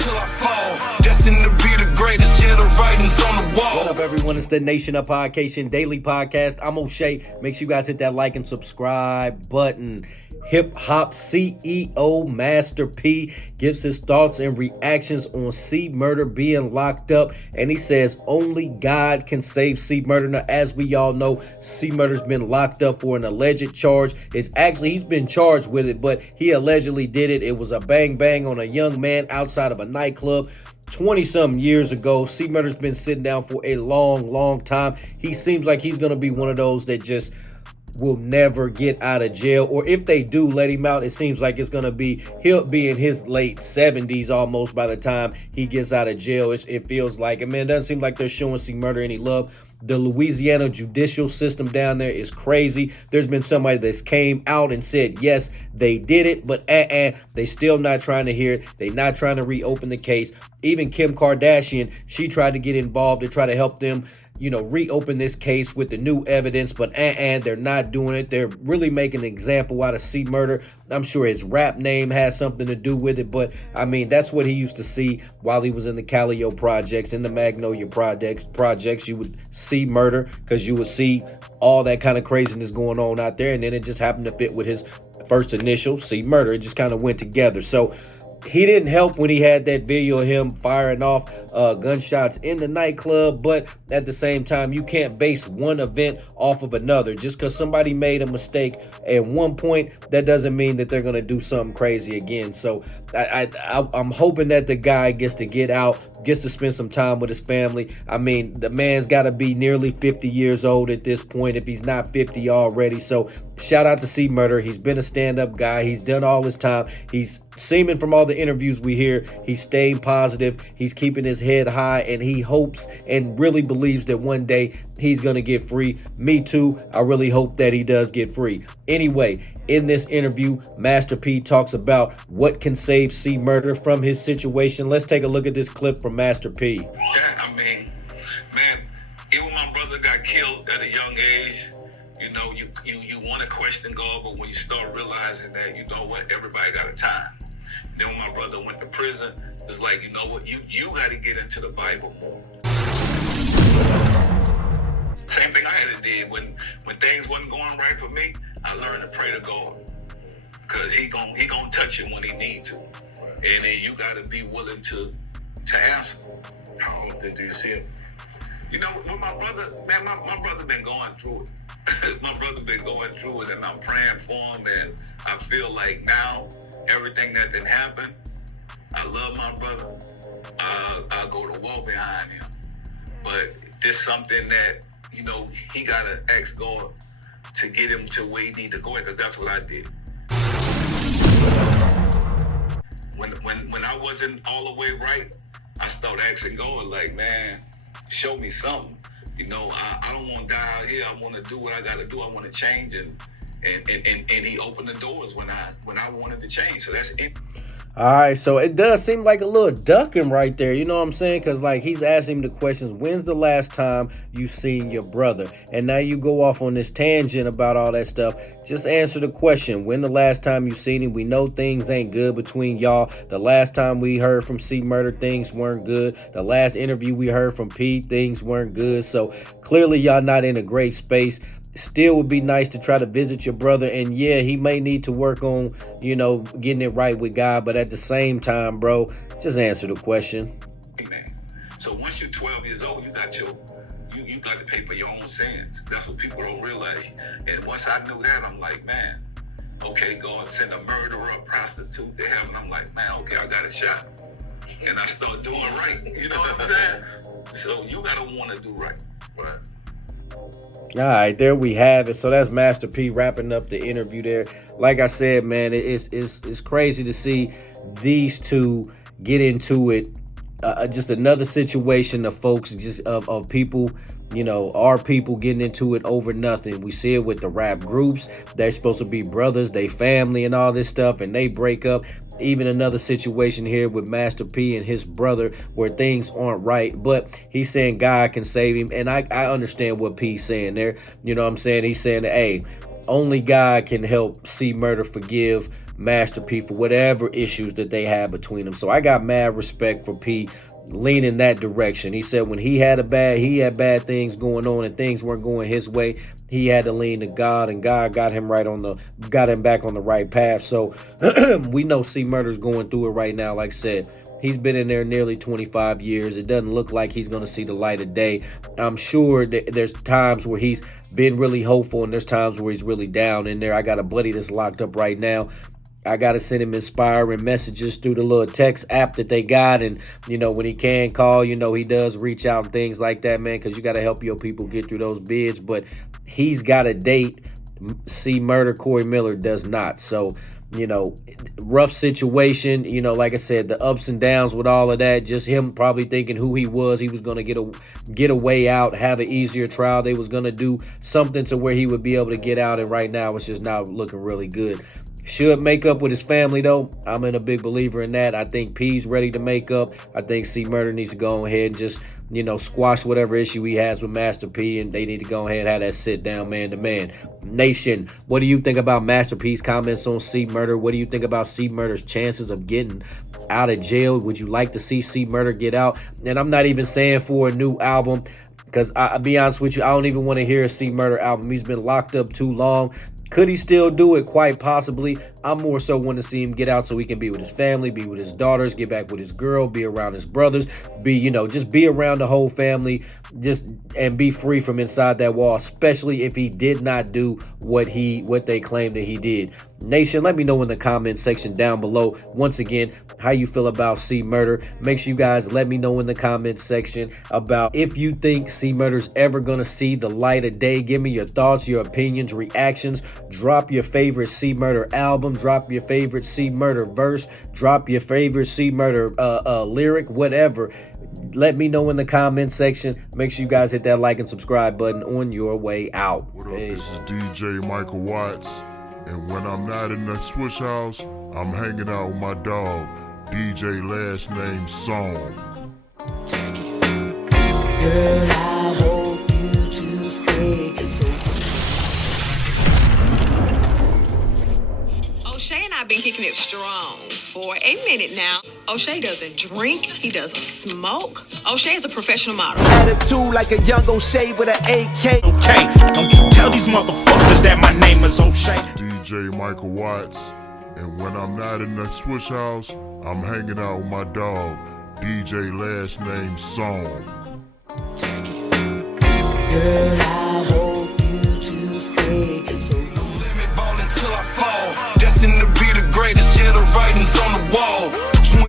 till I fall. Destined to be the greatest, yeah, the writing's on the wall. What up, everyone? It's the Nation of Podcation Daily Podcast. I'm O'Shea. Make sure you guys hit that like and subscribe button. Hip Hop CEO Master P gives his thoughts and reactions on C Murder being locked up, and he says only God can save C Murder. Now, as we all know, C Murder's been locked up for an alleged charge. He's been charged with it, but he allegedly did it. It was a bang bang on a young man outside of a nightclub 20-something years ago. C Murder's been sitting down for a long time. He seems like he's going to be one of those that just will never get out of jail, or if they do let him out, it seems like he'll be in his late 70s almost by the time he gets out of jail. It feels like, and man, it doesn't seem like they're showing C Murder any love. The Louisiana judicial system down there is crazy. There's been somebody that's came out and said, yes, they did it, but they still not trying to hear it. They not trying to reopen the case. Even Kim Kardashian, she tried to get involved to try to help them, reopen this case with the new evidence, but they're not doing it. They're really making an example out of C Murder. I'm sure his rap name has something to do with it, but I mean, that's what he used to see while he was in the Calio projects, in the Magnolia projects. You would see Murder because you would see all that kind of craziness going on out there, and then it just happened to fit with his first initial, C Murder. It just kind of went together. So he didn't help when he had that video of him firing off gunshots in the nightclub, but at the same time, you can't base one event off of another. Just because somebody made a mistake at one point, that doesn't mean that they're going to do something crazy again. So I'm hoping that the guy gets to get out, gets to spend some time with his family. I mean, the man's got to be nearly 50 years old at this point, if he's not 50 already. So shout out to C Murder. He's been a stand-up guy. He's done all his time. He's seeming, from all the interviews we hear, he's staying positive. He's keeping his head high, and he hopes and really believes that one day he's going to get free. Me too. I really hope that he does get free. Anyway, in this interview, Master P talks about what can save C Murder from his situation. Let's take a look at this clip from Master P. Yeah, I mean, man, even my brother got killed at a young age. You want to question God, but when you start realizing that, you know what, everybody got a time. Then when my brother went to prison, it's like, you know what, you got to get into the Bible more. Same thing I had to do when things wasn't going right for me. I learned to pray to God, because he gonna touch it when he need to, and then you got to be willing to answer. How often do you see him? With my brother, man, my brother been going through it. My brother been going through it, and I'm praying for him, and I feel like now everything that didn't happen, I love my brother. I go to war behind him, but there's something that he gotta ask God to get him to where he need to go, because that's what I did. When I wasn't all the way right, I started asking God, like, man, show me something. I don't want to die out here. I want to do what I got to do. I want to change, and he opened the doors when I wanted to change. So that's it. All right, so it does seem like a little ducking right there, you know what I'm saying? Because, like, he's asking him the questions, when's the last time you seen your brother? And now you go off on this tangent about all that stuff. Just answer the question, when the last time you seen him? We know things ain't good between y'all. The last time we heard from C Murder, things weren't good. The last interview we heard from P, things weren't good. So clearly y'all not in a great space. Still would be nice to try to visit your brother, and yeah, he may need to work on, getting it right with God, but at the same time, bro, just answer the question. Amen. So once you're 12 years old, you got to pay for your own sins. That's what people don't realize. And once I knew that, I'm like, man, okay, God send a murderer, a prostitute to heaven. I'm like, man, okay, I got a shot. And I start doing right. You know what I'm saying? So you got to want to do right. Right. All right, there we have it. So that's Master P wrapping up the interview there. Like I said, man, it's crazy to see these two get into it. Just another situation of folks, just of people, our people getting into it over nothing. We see it with the rap groups. They're supposed to be brothers, they family and all this stuff, and they break up. Even another situation here with Master P and his brother where things aren't right, but he's saying God can save him. And I understand what P's saying there. You know what I'm saying? He's saying that, hey, only God can help C Murder forgive Master P for whatever issues that they had between them. So I got mad respect for P leaning that direction. He said when he had bad things going on and things weren't going his way, he had to lean to God, and God got him back on the right path. So we know C Murder's going through it right now. Like I said, he's been in there nearly 25 years. It doesn't look like he's going to see the light of day. I'm sure that there's times where he's been really hopeful and there's times where he's really down in there. I got a buddy that's locked up right now. I got to send him inspiring messages through the little text app that they got. And, when he can call, he does reach out and things like that, man, because you got to help your people get through those bids. But he's got a date. C Murder, Corey Miller does not. So, rough situation, like I said, the ups and downs with all of that, just him probably thinking who he was going to get a way out, have an easier trial. They was going to do something to where he would be able to get out. And right now it's just not looking really good. Should make up with his family, though. I'm a big believer in that. I think P's ready to make up. I think C Murder needs to go ahead and just, squash whatever issue he has with Master P, and they need to go ahead and have that sit down man to man. Nation, what do you think about Master P's comments on C Murder? What do you think about C Murder's chances of getting out of jail? Would you like to see C Murder get out? And I'm not even saying for a new album, because I'll be honest with you, I don't even want to hear a C Murder album. He's been locked up too long. Could he still do it? Quite possibly. I'm more so want to see him get out so he can be with his family, be with his daughters, get back with his girl, be around his brothers, just be around the whole family, and be free from inside that wall, especially if he did not do what they claim that he did. Nation, let me know in the comment section down below, once again, how you feel about C Murder. Make sure you guys let me know in the comment section about if you think C Murder's ever gonna see the light of day. Give me your thoughts, your opinions, reactions. Drop your favorite C Murder album, drop your favorite C Murder verse, drop your favorite C Murder lyric, whatever. Let me know in the comment section. Make sure you guys hit that like and subscribe button on your way out. What up, this is DJ Michael Watts, and when I'm not in the Switch House, I'm hanging out with my dog, DJ last name Song. Girl, I hope you to stay O'Shea and I been kicking it strong for a minute now. O'Shea doesn't drink, he doesn't smoke. O'Shea is a professional model. Attitude like a young O'Shea with an AK. Okay, don't you tell these motherfuckers that my name is O'Shea. DJ Michael Watts, and when I'm not in the Switch House, I'm hanging out with my dog, DJ last name Song. Girl, I hope you to stay so